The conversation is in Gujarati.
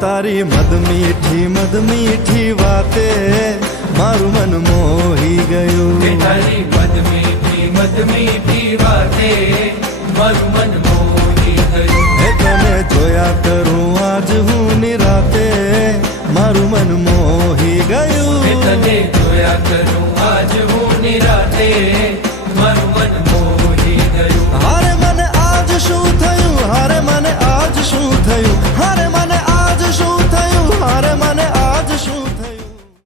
તારી મદ મીઠી વાતે મારું મન મોહી ગયું તારી મદ મીઠી વાતે મારું મન મોહી ગયું હે તને જોયા કરું આજ હું નિરાતે મારું મન મોહી ગયું તને જોયા કરું